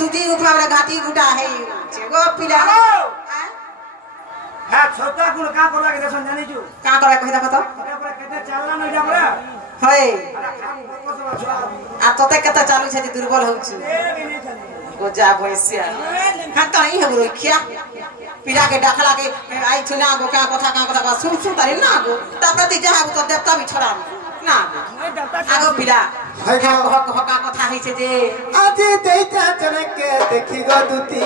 सुधी उठा घाटी गुटा है गो पिला हां छोटा गुण का करबा के देसन जानि छु का करबा कहिदा बता एटा पर केते चालला नै जाबरा होय आ अरे तोते केते चालू छै दुर्बल होउ छु गो जा भैसिया खाता ही हम रोखिया पिला के डाखला के आई छु ना गो का कथा सुन तारे ना गो ता प्रति जहा तो देवता भी छोड़ा ना आगो पिला हका कथा है छे जे आज देता चले के देखी गो दुती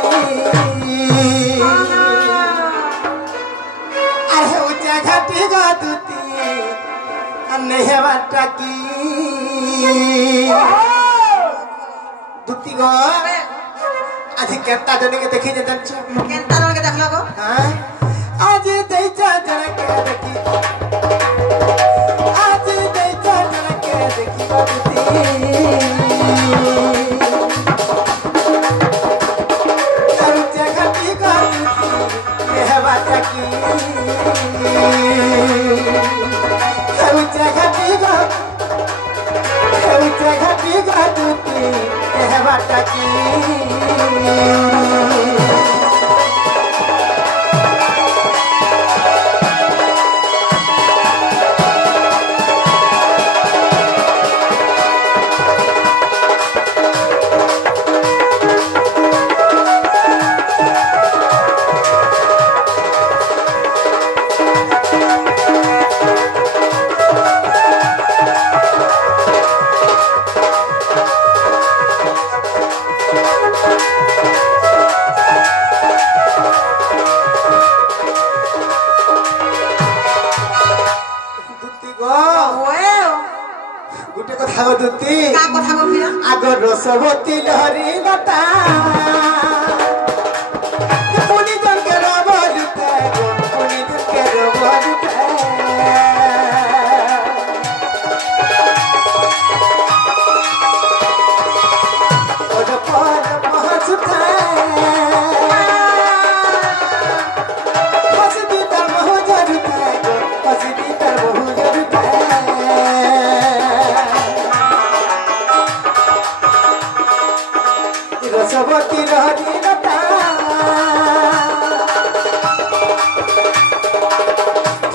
अरे ऊंचा घाटी गो दुती अन्हे बाटा की दुती गो आज केता जने के देखी जे केता जने के देखला गो हां आज देता चले के देखी आज देता चले के देखी गो दुती रसवती लहरी लता पुनी जन के रबर पुनी जन के रबर और पर पहुंचता हंसती तर बहु जरूरत है हंसती तर बहु जरूरत है रसवती लहरी लता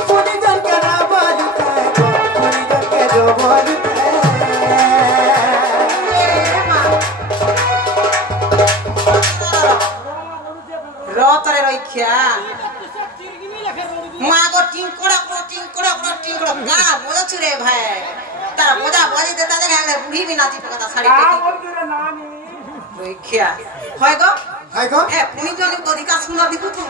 पुनी जन के रबर पुनी जन के रबर रोतरे रखिया मागो टिंकोड़ा गा बोलो रे भाई तारा मजा बजी देता देखा बूढ़ी भी नाची पकता साड़ी पे रखिया होय गो ए पुनी जन को अधिका सुंदर दिखु थे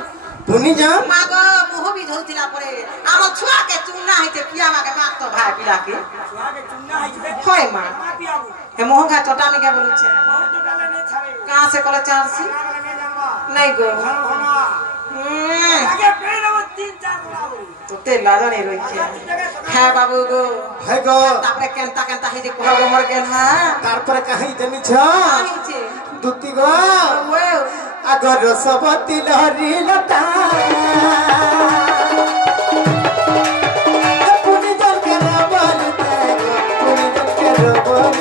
पुनी जन मागो मोह भी धोतिला पड़े आम छुआ के चुन्ना है पिया मा के माक तो भाई पिला के छुआ के चुन्ना है होय मा हे मोह का चोटा में क्या बोलू छे कहां से कले चारसी नहीं गो आगे पेड़ वो 3-4 लाओ तो ते लाजा नहीं रोई है बाबू गो है गो तापरे केनता है जे कोहा गो मर गेल हां तार पर कहीं जमी छ दुती गो अगर रसवती लहरी लता पुनी जन के रबर पुनी जन के रबर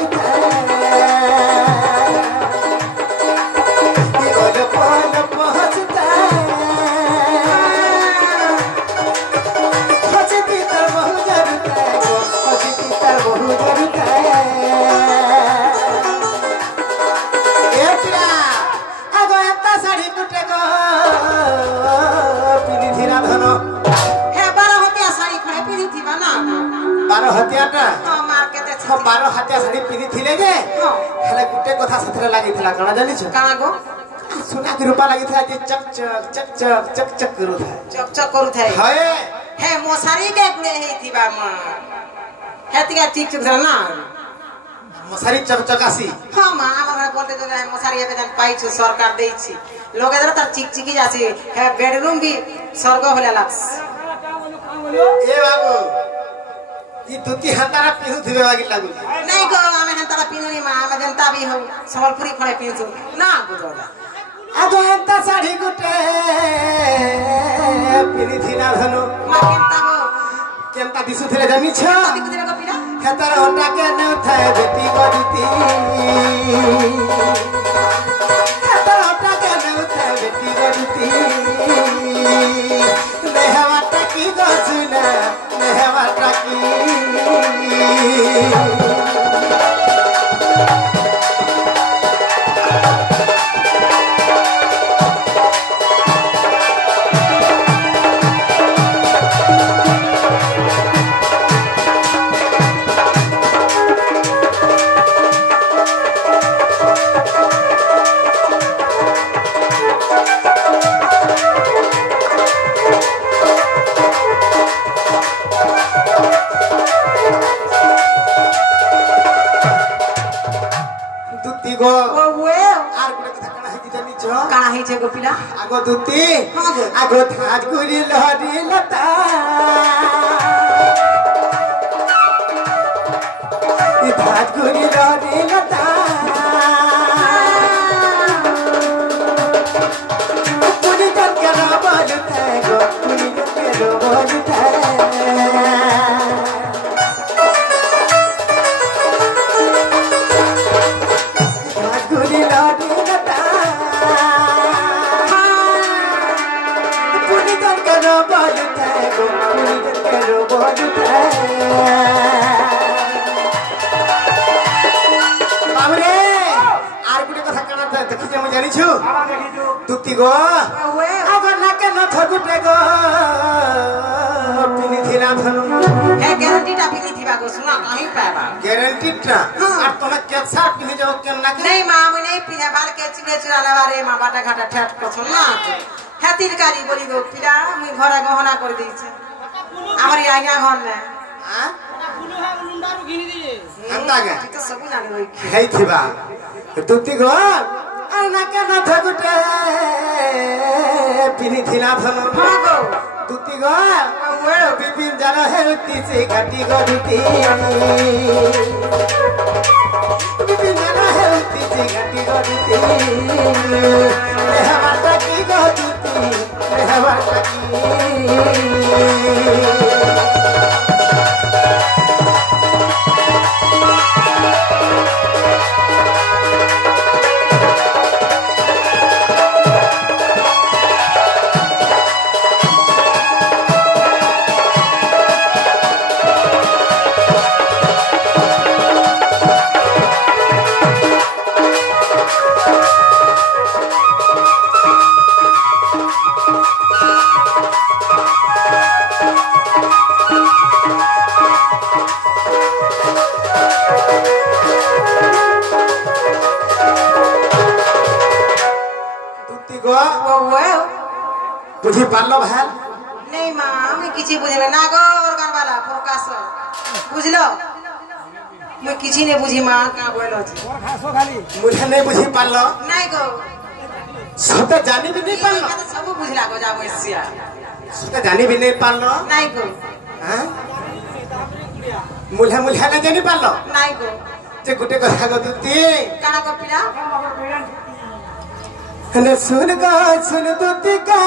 हत्याटा हां मार के ते 12 हत्या साड़ी पिनी थिले जे हेले गुटे कथा सथरे लागि थिला कणा जानि छ काना गो सोना के रूपा लागि था जे चक करू था हाय हे मोसारी के गुड़े हे थिबा म हेतिया ठीक छ ना मोसारी चकासी हां मा हमरा बोलते जे मोसारी आवेदन पाई छ सरकार देई छी लोग इधर त चिकचिकी जासी हे बेडरूम भी स्वर्ग होला लाक्स ए बाबू ई दुती हतारा पिहु थिबे बागी लागु नहीं गो आमे हतारा पिनुनी मा आमे जनता भी हो संबलपुरी खड़े पिनु ना गुजरा आगो हता साड़ी गुटे पिनी थिना धनु मा केनता दिसु थिले जमी छ दिकु दिले को पिला हतारा हटा के न थाए बेटी को दुती गो ओए आर गुटे कथा काना हेति जानिछ काना हिचे गो पिला आगो दुती हां गो आगो थाज गुरी लहरी लता ई थाज गुरी लहरी लता पुनी कर के बोल थे गो पुनी कर के बोल थे दुती गो आगो नाके न थगुटे गो पिनी थिला धनु हे गारंटी टा पिनी थिबा गो सुना कहीं पाबा गारंटी टा अब तुम के साथ पिनी जाओ के नाके नहीं मां मैं नहीं पिने बाल के चिबे चुराले बारे मां बाटा घाटा ठेठ को सुनना हेतिर कारी बोली गो पिला मुई घरा गहना कर दै छै हमर आइया घर में हां बुलु है लुंडारू घिनी दिए अंता के तो सब जाने होई हे थिबा दुती गो नाके न थगुटे पिनी थिला धनु हां गो दुती गो बिपिन जाना है तीसे घाटी गो दुती बिपिन जाना है तीसे घाटी गो दुती हमारा की गो दुती हमारा की बुझी पारलो भाल नहीं मां मैं किछि बुझबे ना गो ऑर्गन वाला फोकस बुझलो मैं किछि नहीं बुझी मां का बोलो छी खासो खाली मुझे नहीं बुझी पारलो नहीं गो सब जानी भी नहीं पारलो सब बुझला गो जा मैसिया सब जानी भी नहीं पारलो नहीं गो हां मुल्हा मुल्हा ना जानी पारलो नहीं गो जे गुटे कथा गो दुती काना को पिला सुन दुती का